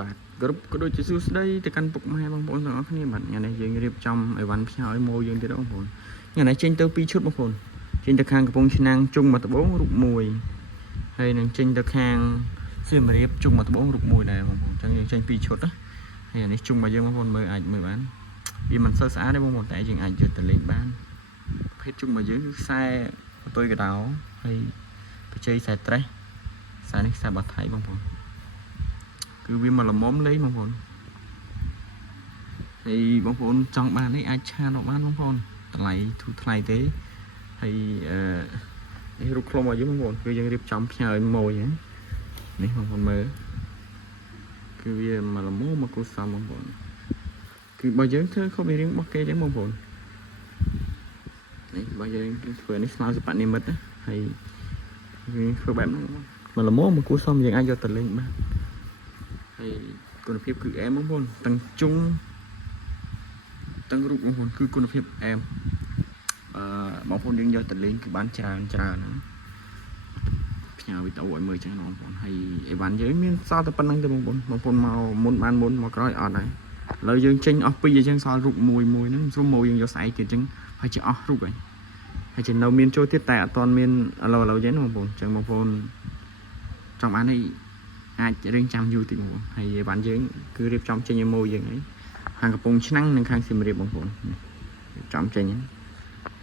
បាទគ្រប់ក៏ដូចជាសួស្ដីទៅកាន់ពុកម៉ែបងប្អូនទាំងអស់គ្នាបាទថ្ងៃនេះយើងរៀបចំអីវ៉ាន់ផ្ញើឲ្យម៉ូយើងទៀតបងប្អូនថ្ងៃនេះចេញទៅ2ឈុតបងប្អូនចេញទៅខាងកំពង់ឆ្នាំងជុងមកត្បូងរូបមួយហើយនឹងចេញទៅខាងសៀមរាបជុងមកត្បូងរូបមួយដែរបងប្អូនអញ្ចឹងយើងចេញ2ឈុតណាហើយអានេះជុងមកយើងបងប្អូនមើលអាចមើលបានវាមិនសូវស្អាតទេបងប្អូនតែយើងអាចយកទៅលេងបានប្រភេទជុងមកយើងគឺខ្សែបន្ទុយកដោហើយបច្ចេកខ្សែត្រេះខ្សែនេះខ្សែបាត់ថៃបងប្អូនគឺវាមកល្មមលេងបងប្អូនហើយបងប្អូនចង់បាននេះអាចឆានអត់បានបងប្អូនតម្លៃធូរថ្លៃទេហើយនេះរូបខ្លុំរបស់យើងបងប្អូនគឺយើងរៀបចំផ្ញើឲ្យម៉ូយនេះបងប្អូនមើលគឺវាមកល្មមមកគូសំបងប្អូនគឺបើយើងធ្វើខុសពីរឿងរបស់គេចឹងបងប្អូននេះបើយើងធ្វើនេះស្មើសិប្បនិមិត្តណាហើយវាធ្វើបែបហ្នឹងមកល្មមមកគូសំយើងអាចយកទៅលេងបានហើយគុណភាពគឺអែមបងប្អូនទាំងជុងទាំងរូបបងប្អូនគឺគុណភាពអែមបងប្អូនយើងយកទៅលេងគឺបានច្រើនហ្នឹងផ្ញើវីដេអូឲ្យមើលចឹងបងប្អូនហើយអីវ៉ាន់យើងមានសល់តែប៉ុណ្្នឹងទេបងប្អូនមកមុនបានមុនមកក្រោយអត់ហើយឥឡូវយើងចេញអស់ពីអញ្ចឹងសល់រូបមួយហ្នឹងស្រួលម៉ូយើងយកស្អែកទៀតអញ្ចឹងហើយជាអស់រូបហើយជានៅមានចូលទៀតតែអត់ទាន់មានឥឡូវចឹងបងប្អូនអញ្ចឹងបងប្អូនចង់បានអីអាចរៀងចាំយូរតិចបងប្អូនហើយអីវ៉ាន់យើងគឺរៀបចំចេញឲ្យម៉ូយើងហើយខាងកំពង់ឆ្នាំងនិងខាងសៀមរាបបងប្អូនរៀបចំចេញ